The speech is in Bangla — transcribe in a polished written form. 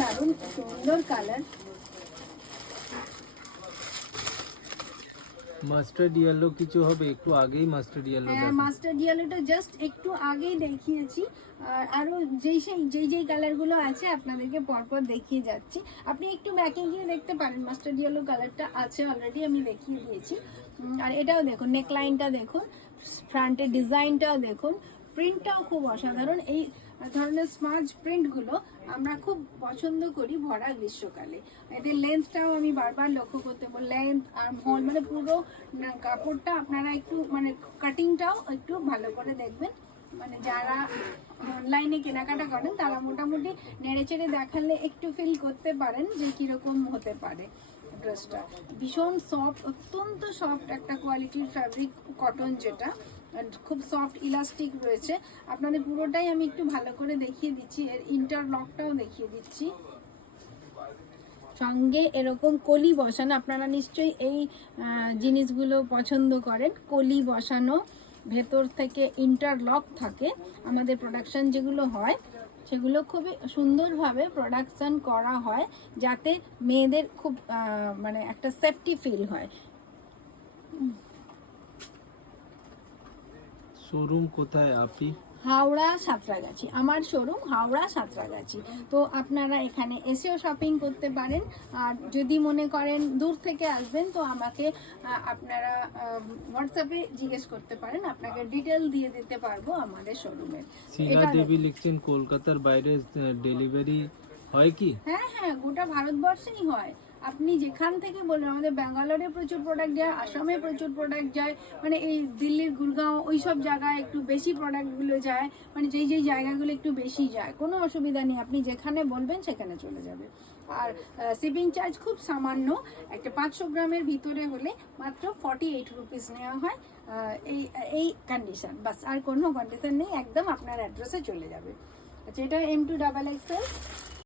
দারুণ সুন্দর কালার। মাস্টার্ড ইয়েলো কিছু হবে একটু আগেই, মাস্টার্ড ইয়েলো হ্যাঁ, মাস্টার্ড ইয়েলোটা জাস্ট একটু আগেই দেখিয়েছি। আর আরও যেই কালারগুলো আছে আপনাদেরকে পরপর দেখিয়ে যাচ্ছি। আপনি একটু ব্যাকে গিয়ে দেখতে পারেন, মাস্টার্ড ইয়েলো কালারটা আছে অলরেডি, আমি দেখিয়ে দিয়েছি। আর এটাও দেখুন, নেকলাইনটা দেখুন, ফ্রন্টের ডিজাইনটাও দেখুন, প্রিন্টটাও খুব অসাধারণ। এই ধরনের স্মার্ট প্রিন্টগুলো আমরা খুব পছন্দ করি ভরা গ্রীষ্মকালে। এদের লেন্থটাও আমি বারবার লক্ষ্য করতে বলি, লেন্থ আর হোল মানে পুরো কাপড়টা আপনারা একটু মানে কাটিংটাও একটু ভালো করে দেখবেন। মানে যারা অনলাইনে কেনাকাটা করেন তারা মোটামুটি নেড়ে চেড়ে দেখালে একটু ফিল করতে পারেন যে কীরকম হতে পারে। ড্রেসটা ভীষণ সফট, অত্যন্ত সফট একটা কোয়ালিটির ফ্যাব্রিক, কটন যেটা খুব সফট ইলাস্টিক রয়েছে। আপনাদের পুরোটাই আমি একটু ভালো করে দেখিয়ে দিচ্ছি, এর ইন্টারলকটাও দেখিয়ে দিচ্ছি। সঙ্গে এরকম কলি বসানো, আপনারা নিশ্চয়ই এই জিনিসগুলো পছন্দ করেন, কলি বসানো, ভেতর থেকে ইন্টারলক থাকে। আমাদের প্রোডাকশান যেগুলো হয় সেগুলো খুবই সুন্দরভাবে প্রোডাকশান করা হয় যাতে মেয়েদের খুব মানে একটা সেফটি ফিল হয়। শোরুম কোথায় আপনি? হাওড়া সাঁতরাগাছি, আমার শোরুম হাওড়া সাঁতরাগাছি। তো আপনারা এখানে এসেও শপিং করতে পারেন। আর যদি মনে করেন দূর থেকে আসবেন তো আমাকে আপনারা হোয়াটসঅ্যাপে জিজ্ঞেস করতে পারেন, আপনাকে ডিটেল দিয়ে দিতে পারবো আমাদের শোরুমের। শিলা দেবী লিখছেন কলকাতার বাইরে ডেলিভারি হয় কি? হ্যাঁ হ্যাঁ, গোটা ভারতবর্ষেই হয়। আপনি যেখান থেকে বলবেন, আমাদের ব্যাঙ্গালোরে প্রচুর প্রোডাক্ট যায়, আসামে প্রচুর প্রোডাক্ট যায়, মানে এই দিল্লির গুরগাঁও ওই সব জায়গায় একটু বেশি প্রোডাক্টগুলো যায়, মানে যেই জায়গাগুলো একটু বেশি যায়, কোনো অসুবিধা নেই, আপনি যেখানে বলবেন সেখানে চলে যাবে। আর শিপিং চার্জ খুব সামান্য, একটা 500 গ্রামের ভিতরে হলে মাত্র 48 রুপিস নেওয়া হয়। এই কন্ডিশন, বাস আর কোনো কন্ডিশন নেই, একদম আপনার অ্যাড্রেসে চলে যাবে। আচ্ছা, এটা M2 XXL।